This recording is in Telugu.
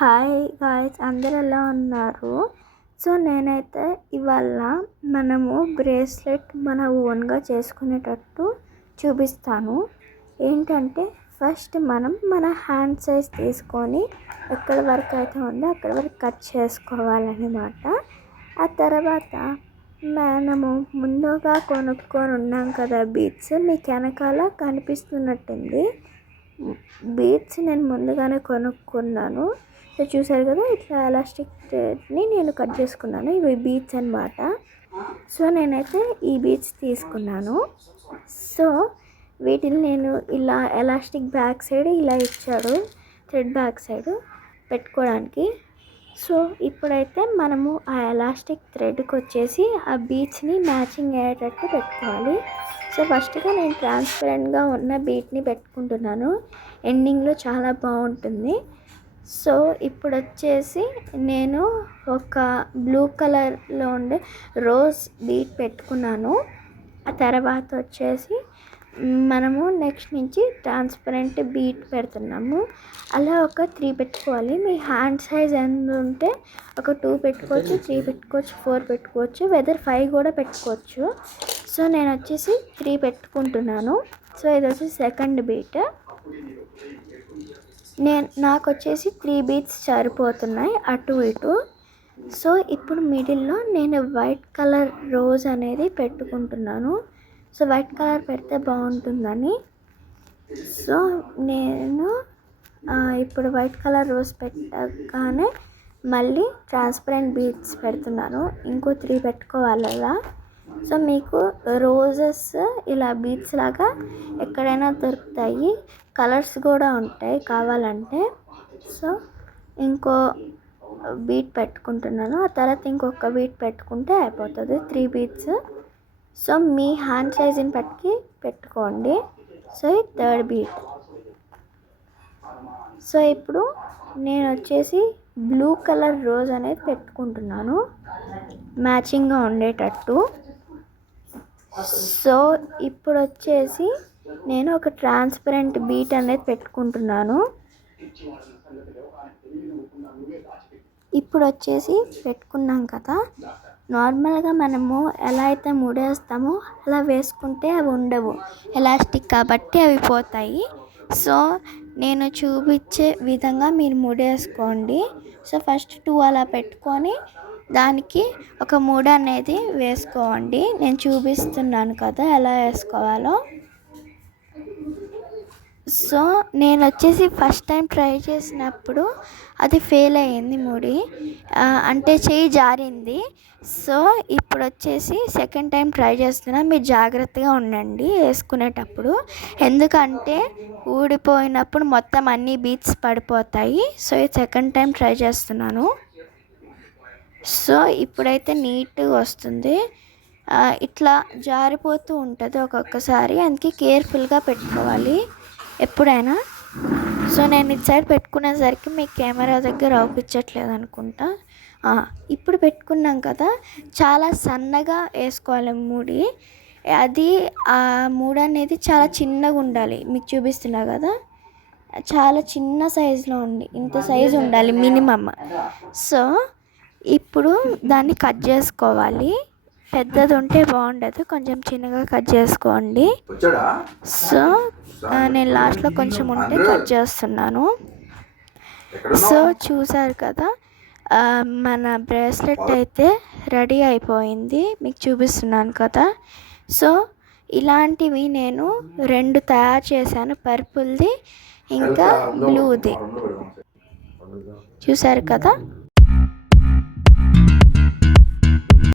హాయ్ గాయ్స్, అందరు ఎలా ఉన్నారు? సో నేనైతే ఇవాళ మనము బ్రేస్లెట్ మన ఓన్గా చేసుకునేటట్టు చూపిస్తాను. ఏంటంటే ఫస్ట్ మనం మన హ్యాండ్ సైజ్ తీసుకొని ఎక్కడ వరకు అయితే ఉందో అక్కడ వరకు కట్ చేసుకోవాలన్నమాట. ఆ తర్వాత మనము ముందుగా కొనుక్కొని ఉన్నాం కదా బీడ్స్, మీకు వెనకాల కనిపిస్తున్నట్టుంది. బీడ్స్ నేను ముందుగానే కొనుక్కున్నాను. సో చూసారు కదా, ఇట్లా ఎలాస్టిక్ థ్రెడ్ని నేను కట్ చేసుకున్నాను. ఇవి బీడ్స్ అన్నమాట. సో నేనైతే ఈ బీడ్స్ తీసుకున్నాను. సో వీటిని నేను ఇలా ఎలాస్టిక్ బ్యాక్ సైడ్ ఇలా ఇచ్చాడు, థ్రెడ్ బ్యాక్ సైడ్ పెట్టుకోవడానికి. సో ఇప్పుడైతే మనము ఆ ఎలాస్టిక్ థ్రెడ్కి వచ్చేసి ఆ బీడ్స్ని మ్యాచింగ్ అయ్యేటట్టు పెట్టుకోవాలి. సో ఫస్ట్గా నేను ట్రాన్స్పరెంట్గా ఉన్న బీట్ని పెట్టుకుంటున్నాను. ఎండింగ్లో చాలా బాగుంటుంది. సో ఇప్పుడు వచ్చేసి నేను ఒక బ్లూ కలర్లో ఉండే రోజ్ బీట్ పెట్టుకున్నాను. ఆ తర్వాత వచ్చేసి మనము నెక్స్ట్ నుంచి ట్రాన్స్పరెంట్ బీట్ పెడుతున్నాము. అలా ఒక 3 పెట్టుకోవాలి. మీ హ్యాండ్ సైజ్ ఎంత ఉంటే ఒక 2 పెట్టుకోవచ్చు, 3 పెట్టుకోవచ్చు, 4 పెట్టుకోవచ్చు, వెదర్ 5 కూడా పెట్టుకోవచ్చు. సో నేను వచ్చేసి 3 పెట్టుకుంటున్నాను. సో ఇది వచ్చేసి సెకండ్ బీట్. నాకు వచ్చేసి 3 బీట్స్ సరిపోతున్నాయి అటు ఇటు. సో ఇప్పుడు మిడిల్లో నేను వైట్ కలర్ రోజ్ అనేది పెట్టుకుంటున్నాను. సో వైట్ కలర్ పెడితే బాగుంటుందని. సో నేను ఇప్పుడు వైట్ కలర్ రోజ్ పెట్టగానే మళ్ళీ ట్రాన్స్పరెంట్ బీడ్స్ పెడుతున్నాను. ఇంకో 3 పెట్టుకోవాలి అలా. సో మీకు రోజెస్ ఇలా బీడ్స్ లాగా ఎక్కడైనా దొరుకుతాయి, కలర్స్ కూడా ఉంటాయి కావాలంటే. సో ఇంకో బీట్ పెట్టుకుంటున్నాను. ఆ తర్వాత ఇంకొక బీట్ పెట్టుకుంటే అయిపోతుంది, 3 బీట్స్. సో మీ హ్యాండ్ సైజుని బట్టి పెట్టుకోండి. సో ఈ థర్డ్ బీట్. సో ఇప్పుడు నేను వచ్చేసి బ్లూ కలర్ రోజ్ అనేది పెట్టుకుంటున్నాను మ్యాచింగ్గా ఉండేటట్టు. సో ఇప్పుడు వచ్చేసి నేను ఒక ట్రాన్స్పరెంట్ బీట్ అనేది పెట్టుకుంటున్నాను. ఇప్పుడు వచ్చేసి పెట్టుకున్నాం కదా, నార్మల్గా మనము ఎలా అయితే ముడేస్తామో అలా వేసుకుంటే అవి ఉండవు, ఎలాస్టిక్ కాబట్టి అవి పోతాయి. సో నేను చూపించే విధంగా మీరు ముడేసుకోండి. సో ఫస్ట్ 2 అలా పెట్టుకొని దానికి ఒక 3 అనేది వేసుకోండి. నేను చూపిస్తున్నాను కదా ఎలా వేసుకోవాలో. సో నేను వచ్చేసి ఫస్ట్ టైం ట్రై చేసినప్పుడు అది ఫెయిల్ అయ్యింది ముడి, అంటే చేయి జారింది. సో ఇప్పుడు వచ్చేసి సెకండ్ టైం ట్రై చేస్తున్నా. మీరు జాగ్రత్తగా ఉండండి వేసుకునేటప్పుడు, ఎందుకంటే ఊడిపోయినప్పుడు మొత్తం అన్ని బీట్స్ పడిపోతాయి. సో ఈ సెకండ్ టైం ట్రై చేస్తున్నాను. సో ఇప్పుడైతే నీట్గా వస్తుంది. ఇట్లా జారిపోతూ ఉంటుంది ఒక్కొక్కసారి, అందుకే కేర్ఫుల్గా పెట్టుకోవాలి ఎప్పుడైనా. సో నేను ఇటు సైడ్ పెట్టుకునేసరికి మీకు కెమెరా దగ్గర అవుపించట్లేదు అనుకుంటా. ఇప్పుడు పెట్టుకున్నాం కదా, చాలా సన్నగా వేసుకోవాలి ముడి. అది ఆ ముడి అనేది చాలా చిన్నగా ఉండాలి. మీకు చూపిస్తున్నా కదా, చాలా చిన్న సైజులో ఉంది, ఇంత సైజు ఉండాలి మినిమమ్. సో ఇప్పుడు దాన్ని కట్ చేసుకోవాలి. పెద్దది ఉంటే బాగుండదు, కొంచెం చిన్నగా కట్ చేసుకోండి. సో నేను లాస్ట్లో కొంచెం ఉంటే కట్ చేస్తున్నాను. సో చూసారు కదా, మన బ్రేస్లెట్ అయితే రెడీ అయిపోయింది, మీకు చూపిస్తున్నాను కదా. సో ఇలాంటివి నేను 2 తయారు చేశాను, పర్పుల్ది ఇంకా బ్లూది. చూసారు కదా.